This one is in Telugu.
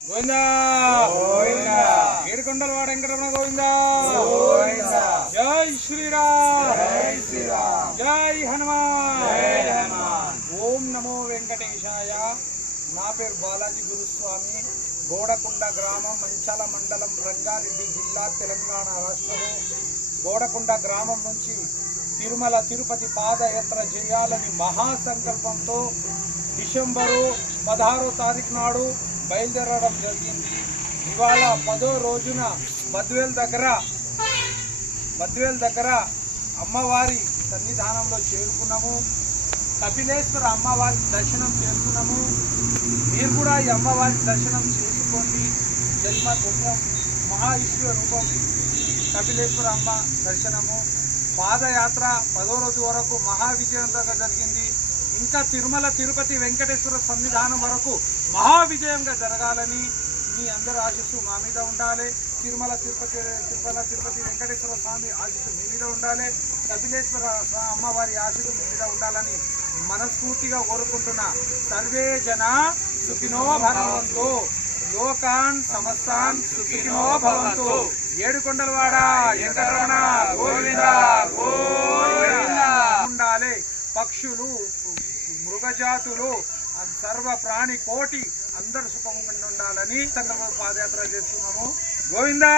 గోవిందా ఏడుకొండలవాడ వెంకటరమణ గోవిందా. జై శ్రీరామ్, జై హనుమాన్. ఓం నమో వెంకటేశాయ. నా పేరు బాలాజీ గురుస్వామి. గోడకొండ గ్రామం, మంచాల మండలం, రంగారెడ్డి జిల్లా, తెలంగాణ రాష్ట్రంలో. గోడకొండ గ్రామం నుంచి తిరుమల తిరుపతి పాదయాత్ర చేయాలని మహాసంకల్పంతో డిసెంబరు 16వ తారీఖు నాడు బయలుదేరడం జరిగింది. ఇవాళ 10వ రోజున బద్వేల్ దగ్గర అమ్మవారి సన్నిధానంలో చేరుకున్నాము. కపిలేశ్వర అమ్మవారి దర్శనం చేసుకున్నాము. మీరు కూడా ఈ అమ్మవారి దర్శనం చేసుకోండి. జన్మ పుణ్యం, మహావిశ్వ రూపం కపిలేశ్వర అమ్మ దర్శనము. పాదయాత్ర 10వ రోజు వరకు మహావిజయంగా జరిగింది. ఇంకా తిరుమల తిరుపతి వెంకటేశ్వర సన్నిధానం వరకు మహావిజయంగా జరగాలని మీ అందరూ ఆశీస్సు మా మీద ఉండాలి. తిరుమల తిరుపతి వెంకటేశ్వర స్వామి ఆశీస్సు మీ మీద ఉండాలి. కపిలేశ్వర అమ్మవారి ఆశీస్సు మీ మీద ఉండాలని మనస్ఫూర్తిగా కోరుకుంటున్నా. సర్వే జన సుఖినో భవంతు, లోకాన్ సమస్తాన్ సుఖినో భవంతు. ఏడుకొండలవాడ వెంకటరమణ గోవిందా గోవిందా ఉండాలి. పక్షులు, మృగజాతులు, సర్వ ప్రాణి కోటి అందరు సుఖంగా ఉండాలని సంకల్ప పాదయాత్ర చేస్తున్నాము. గోవిందా.